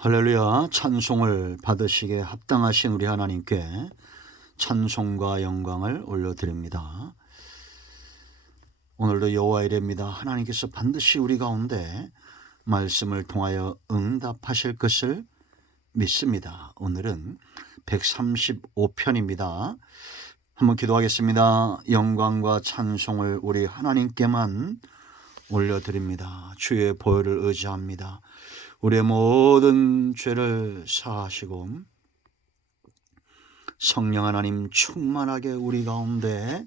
할렐루야. 찬송을 받으시기에 합당하신 우리 하나님께 찬송과 영광을 올려드립니다. 오늘도 여호와 이레입니다. 하나님께서 반드시 우리 가운데 말씀을 통하여 응답하실 것을 믿습니다. 오늘은 135편입니다. 한번 기도하겠습니다. 영광과 찬송을 우리 하나님께만 올려드립니다. 주의 보혈을 의지합니다. 우리의 모든 죄를 사하시고 성령 하나님 충만하게 우리 가운데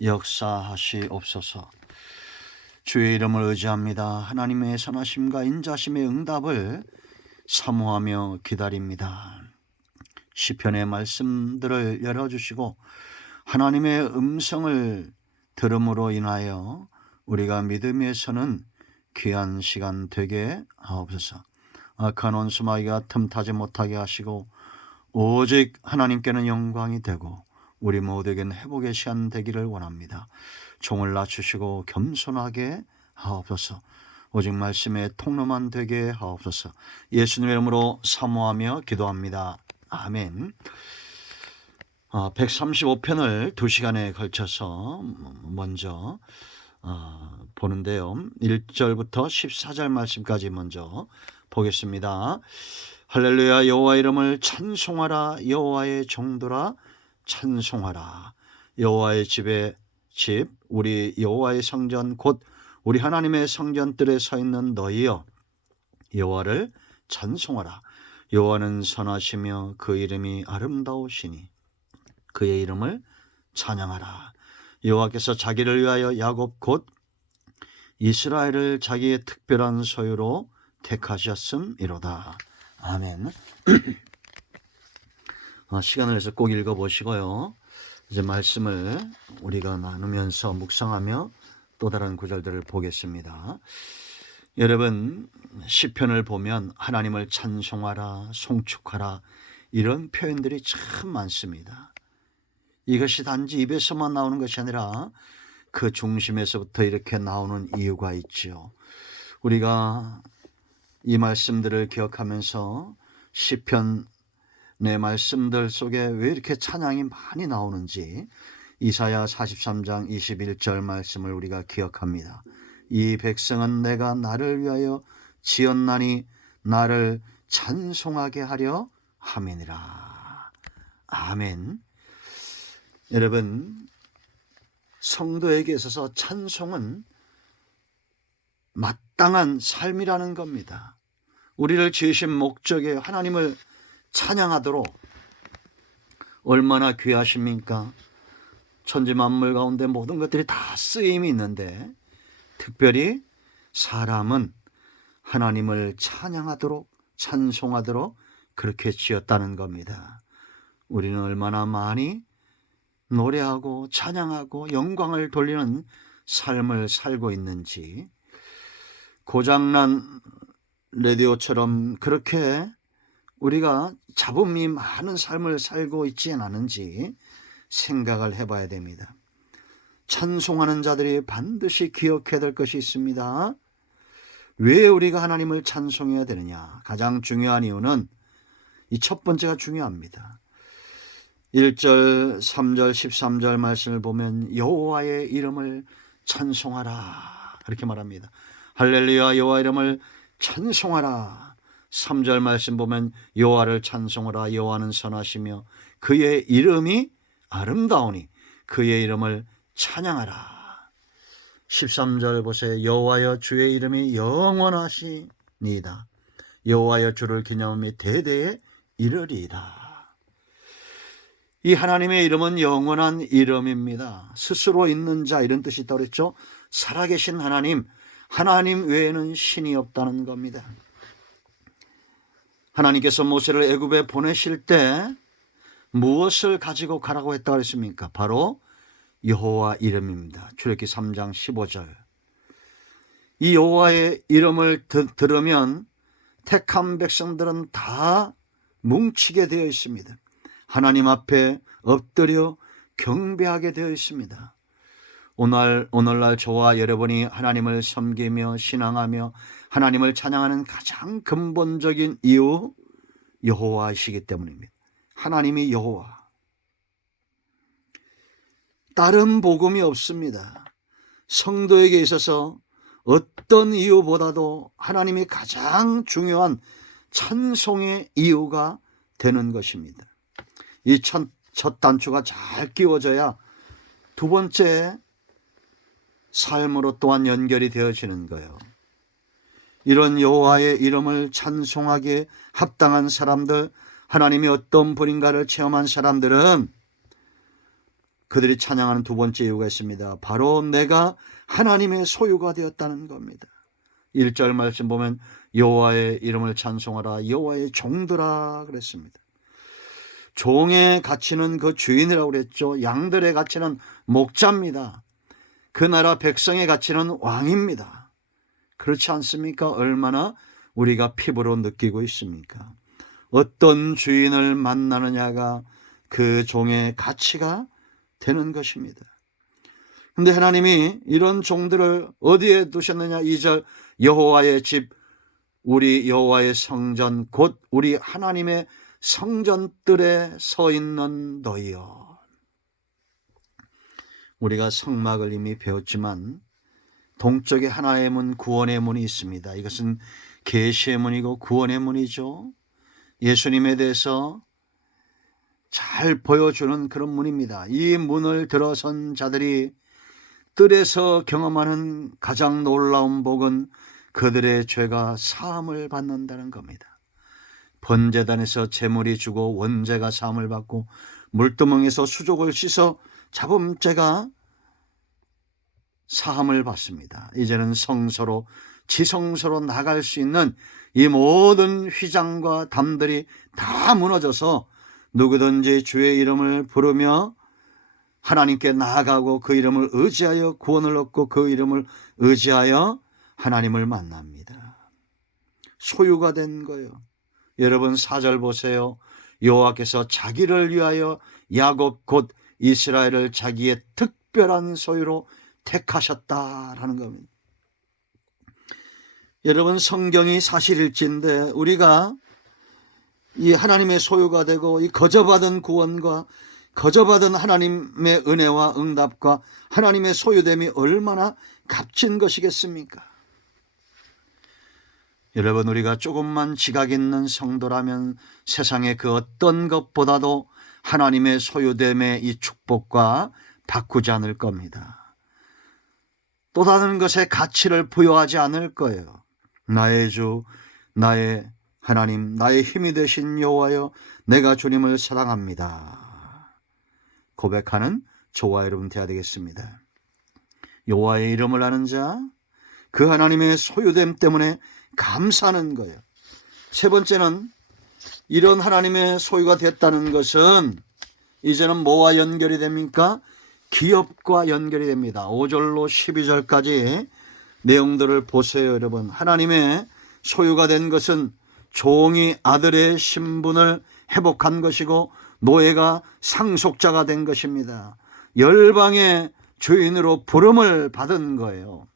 역사하시옵소서. 주의 이름을 의지합니다. 하나님의 선하심과 인자심의 응답을 사모하며 기다립니다. 시편의 말씀들을 열어주시고 하나님의 음성을 들음으로 인하여 우리가 믿음에서는 귀한 시간 되게 하옵소서. 악한 원수마귀가 틈타지 못하게 하시고 오직 하나님께는 영광이 되고 우리 모두에게는 회복의 시간 되기를 원합니다. 종을 낮추시고 겸손하게 하옵소서. 오직 말씀의 통로만 되게 하옵소서. 예수님의 이름으로 사모하며 기도합니다. 아멘. 135편을 2시간에 걸쳐서 먼저 보는데요. 1절부터 14절 말씀까지 먼저 보겠습니다. 할렐루야. 여호와 이름을 찬송하라. 여호와의 종들아 찬송하라. 여호와의 집 우리 여호와의 성전 곧 우리 하나님의 성전들에 서 있는 너희여 여호와를 찬송하라. 여호와는 선하시며 그 이름이 아름다우시니 그의 이름을 찬양하라. 여호와께서 자기를 위하여 야곱 곧 이스라엘을 자기의 특별한 소유로 택하셨음이로다. 아멘. 시간을 내서 꼭 읽어보시고요. 이제 말씀을 우리가 나누면서 묵상하며 또 다른 구절들을 보겠습니다. 여러분, 시편을 보면 하나님을 찬송하라, 송축하라 이런 표현들이 참 많습니다. 이것이 단지 입에서만 나오는 것이 아니라 그 중심에서부터 이렇게 나오는 이유가 있죠. 우리가 이 말씀들을 기억하면서 시편의 말씀들 속에 왜 이렇게 찬양이 많이 나오는지 이사야 43장 21절 말씀을 우리가 기억합니다. 이 백성은 내가 나를 위하여 지었나니 나를 찬송하게 하려 함이니라. 아멘. 여러분, 성도에게 있어서 찬송은 마땅한 삶이라는 겁니다. 우리를 지으신 목적에 하나님을 찬양하도록 얼마나 귀하십니까? 천지 만물 가운데 모든 것들이 다 쓰임이 있는데 특별히 사람은 하나님을 찬양하도록 찬송하도록 그렇게 지었다는 겁니다. 우리는 얼마나 많이 노래하고 찬양하고 영광을 돌리는 삶을 살고 있는지, 고장난 라디오처럼 그렇게 우리가 잡음이 많은 삶을 살고 있지 않은지 생각을 해봐야 됩니다. 찬송하는 자들이 반드시 기억해야 될 것이 있습니다. 왜 우리가 하나님을 찬송해야 되느냐? 가장 중요한 이유는 이 첫 번째가 중요합니다. 1절, 3절, 13절 말씀을 보면 여호와의 이름을 찬송하라 그렇게 말합니다. 할렐루야. 여호와 이름을 찬송하라. 3절 말씀 보면 여호와를 찬송하라. 여호와는 선하시며 그의 이름이 아름다우니 그의 이름을 찬양하라. 13절 보세요. 여호와여 주의 이름이 영원하시니이다. 여호와여 주를 기념하며 대대에 이르리이다. 이 하나님의 이름은 영원한 이름입니다. 스스로 있는 자 이런 뜻이 있다고 그랬죠. 살아계신 하나님, 하나님 외에는 신이 없다는 겁니다. 하나님께서 모세를 애굽에 보내실 때 무엇을 가지고 가라고 했다고 했습니까? 바로 여호와 이름입니다. 출애굽기 3장 15절. 이 여호와의 이름을 들으면 택한 백성들은 다 뭉치게 되어 있습니다. 하나님 앞에 엎드려 경배하게 되어 있습니다. 오늘날 저와 여러분이 하나님을 섬기며 신앙하며 하나님을 찬양하는 가장 근본적인 이유, 여호와이시기 때문입니다. 하나님이 여호와. 다른 복음이 없습니다. 성도에게 있어서 어떤 이유보다도 하나님이 가장 중요한 찬송의 이유가 되는 것입니다. 이 첫 단추가 잘 끼워져야 두 번째 삶으로 또한 연결이 되어지는 거예요. 이런 여호와의 이름을 찬송하기에 합당한 사람들, 하나님이 어떤 분인가를 체험한 사람들은 그들이 찬양하는 두 번째 이유가 있습니다. 바로 내가 하나님의 소유가 되었다는 겁니다. 1절 말씀 보면 여호와의 이름을 찬송하라, 여호와의 종들아 그랬습니다. 종의 가치는 그 주인이라고 그랬죠. 양들의 가치는 목자입니다. 그 나라 백성의 가치는 왕입니다. 그렇지 않습니까? 얼마나 우리가 피부로 느끼고 있습니까? 어떤 주인을 만나느냐가 그 종의 가치가 되는 것입니다. 그런데 하나님이 이런 종들을 어디에 두셨느냐? 2절 여호와의 집, 우리 여호와의 성전, 곧 우리 하나님의 성전들에 서 있는 너희여. 우리가 성막을 이미 배웠지만 동쪽에 하나의 문, 구원의 문이 있습니다. 이것은 계시의 문이고 구원의 문이죠. 예수님에 대해서 잘 보여주는 그런 문입니다. 이 문을 들어선 자들이 뜰에서 경험하는 가장 놀라운 복은 그들의 죄가 사함을 받는다는 겁니다. 번제단에서 제물이 주고 원죄가 사함을 받고 물두멍에서 수족을 씻어 잡은 죄가 사함을 받습니다. 이제는 성소로, 지성소로 나갈 수 있는 이 모든 휘장과 담들이 다 무너져서 누구든지 주의 이름을 부르며 하나님께 나아가고 그 이름을 의지하여 구원을 얻고 그 이름을 의지하여 하나님을 만납니다. 소유가 된 거예요. 여러분 4절 보세요. 여호와께서 자기를 위하여 야곱 곧 이스라엘을 자기의 특별한 소유로 택하셨다라는 겁니다. 여러분 성경이 사실일진데 우리가 이 하나님의 소유가 되고 이 거저받은 구원과 거저받은 하나님의 은혜와 응답과 하나님의 소유됨이 얼마나 값진 것이겠습니까? 여러분 우리가 조금만 지각 있는 성도라면 세상의 그 어떤 것보다도 하나님의 소유됨의 이 축복과 바꾸지 않을 겁니다. 또 다른 것에 가치를 부여하지 않을 거예요. 나의 주, 나의 하나님, 나의 힘이 되신 여호와여, 내가 주님을 사랑합니다. 고백하는 저와 여러분 되어야 되겠습니다. 여호와의 이름을 아는 자, 그 하나님의 소유됨 때문에 감사하는 거예요. 세 번째는 이런 하나님의 소유가 됐다는 것은 이제는 뭐와 연결이 됩니까? 기업과 연결이 됩니다. 5절로 12절까지 내용들을 보세요. 여러분 하나님의 소유가 된 것은 종이 아들의 신분을 회복한 것이고 노예가 상속자가 된 것입니다. 열방의 주인으로 부름을 받은 거예요.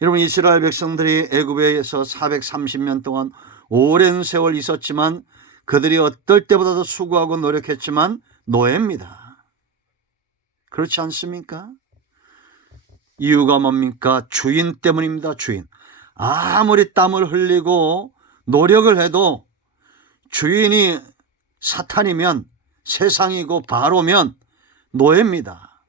여러분 이스라엘 백성들이 애굽에서 430년 동안 오랜 세월 있었지만 그들이 어떨 때보다도 수고하고 노력했지만 노예입니다. 그렇지 않습니까? 이유가 뭡니까? 주인 때문입니다. 주인. 아무리 땀을 흘리고 노력을 해도 주인이 사탄이면, 세상이고 바로면 노예입니다.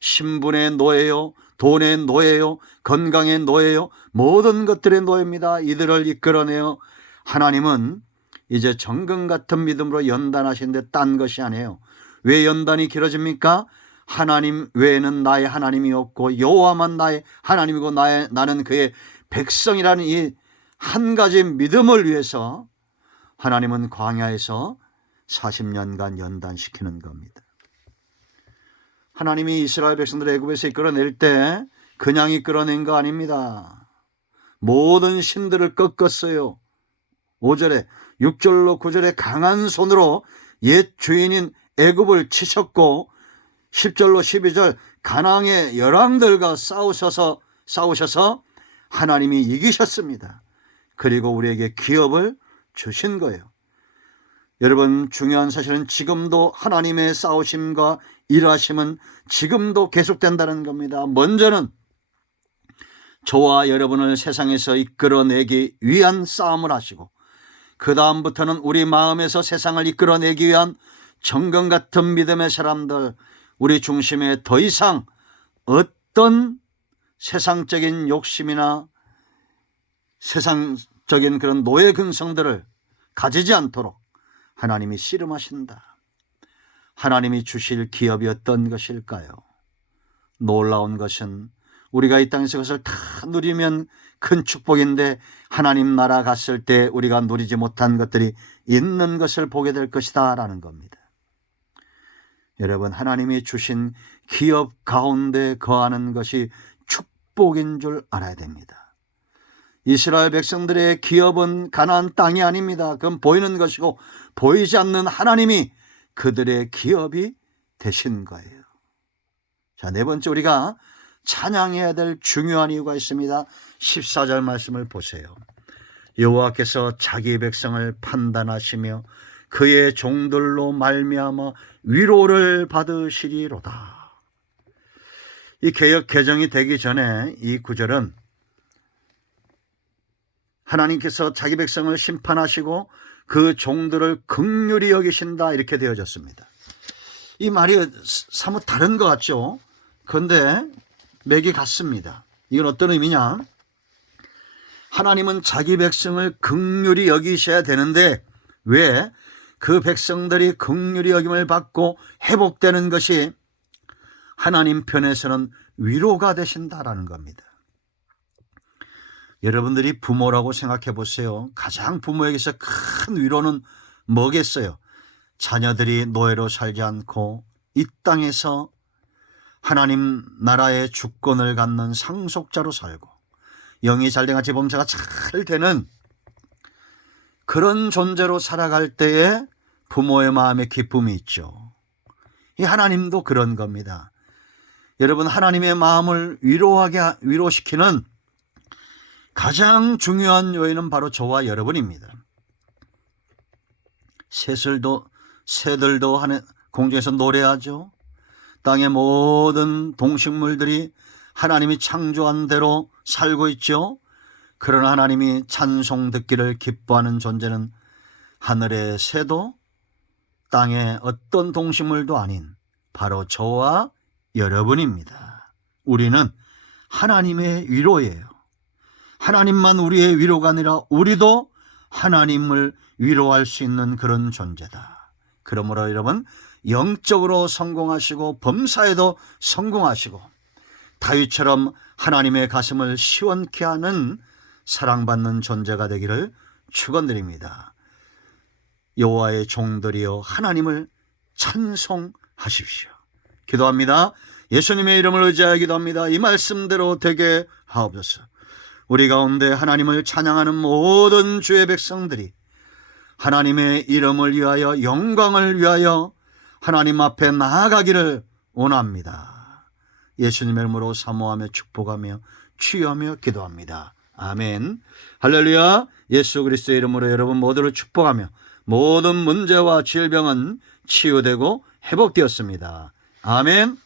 신분의 노예요, 돈의 노예요, 건강의 노예요, 모든 것들의 노예입니다. 이들을 이끌어내어 하나님은 이제 정금 같은 믿음으로 연단하시는데 딴 것이 아니에요. 왜 연단이 길어집니까? 하나님 외에는 나의 하나님이 없고 여호와만 나의 하나님이고 나는 그의 백성이라는 이 한 가지 믿음을 위해서 하나님은 광야에서 40년간 연단시키는 겁니다. 하나님이 이스라엘 백성들을 애굽에서 이끌어낼 때 그냥 이끌어낸 거 아닙니다. 모든 신들을 꺾었어요. 5절에 6절로 9절에 강한 손으로 옛 주인인 애굽을 치셨고 10절로 12절 가나안의 열왕들과 싸우셔서 하나님이 이기셨습니다. 그리고 우리에게 기업을 주신 거예요. 여러분, 중요한 사실은 지금도 하나님의 싸우심과 일하심은 지금도 계속된다는 겁니다. 먼저는 저와 여러분을 세상에서 이끌어내기 위한 싸움을 하시고, 그 다음부터는 우리 마음에서 세상을 이끌어내기 위한 정금 같은 믿음의 사람들, 우리 중심에 더 이상 어떤 세상적인 욕심이나 세상적인 그런 노예 근성들을 가지지 않도록 하나님이 씨름하신다. 하나님이 주실 기업이 어떤 것일까요? 놀라운 것은 우리가 이 땅에서 그것을 다 누리면 큰 축복인데, 하나님 나라 갔을 때 우리가 누리지 못한 것들이 있는 것을 보게 될 것이다 라는 겁니다. 여러분, 하나님이 주신 기업 가운데 거하는 것이 축복인 줄 알아야 됩니다. 이스라엘 백성들의 기업은 가나안 땅이 아닙니다. 그건 보이는 것이고, 보이지 않는 하나님이 그들의 기업이 되신 거예요. 자, 네 번째, 우리가 찬양해야 될 중요한 이유가 있습니다. 14절 말씀을 보세요. 여호와께서 자기 백성을 판단하시며 그의 종들로 말미암아 위로를 받으시리로다. 이 개역 개정이 되기 전에 이 구절은 하나님께서 자기 백성을 심판하시고 그 종들을 긍휼히 여기신다, 이렇게 되어졌습니다. 이 말이 사뭇 다른 것 같죠? 그런데 맥이 같습니다. 이건 어떤 의미냐? 하나님은 자기 백성을 긍휼히 여기셔야 되는데, 왜 그 백성들이 긍휼히 여김을 받고 회복되는 것이 하나님 편에서는 위로가 되신다라는 겁니다. 여러분들이 부모라고 생각해 보세요. 가장 부모에게서 큰 위로는 뭐겠어요? 자녀들이 노예로 살지 않고 이 땅에서 하나님 나라의 주권을 갖는 상속자로 살고 영이 잘된 같이 범사가 잘 되는 그런 존재로 살아갈 때에 부모의 마음에 기쁨이 있죠. 이 하나님도 그런 겁니다. 여러분, 하나님의 마음을 위로시키는 가장 중요한 요인은 바로 저와 여러분입니다. 새들도 공중에서 노래하죠. 땅의 모든 동식물들이 하나님이 창조한 대로 살고 있죠. 그러나 하나님이 찬송 듣기를 기뻐하는 존재는 하늘의 새도 땅의 어떤 동식물도 아닌 바로 저와 여러분입니다. 우리는 하나님의 위로예요. 하나님만 우리의 위로가 아니라 우리도 하나님을 위로할 수 있는 그런 존재다. 그러므로 여러분, 영적으로 성공하시고 범사에도 성공하시고 다윗처럼 하나님의 가슴을 시원케 하는 사랑받는 존재가 되기를 축원드립니다. 여호와의 종들이여 하나님을 찬송하십시오. 기도합니다. 예수님의 이름을 의지하여 기도합니다. 이 말씀대로 되게 하옵소서. 우리 가운데 하나님을 찬양하는 모든 주의 백성들이 하나님의 이름을 위하여, 영광을 위하여 하나님 앞에 나아가기를 원합니다. 예수님의 이름으로 사모하며 축복하며 취하며 기도합니다. 아멘. 할렐루야. 예수 그리스도의 이름으로 여러분 모두를 축복하며 모든 문제와 질병은 치유되고 회복되었습니다. 아멘.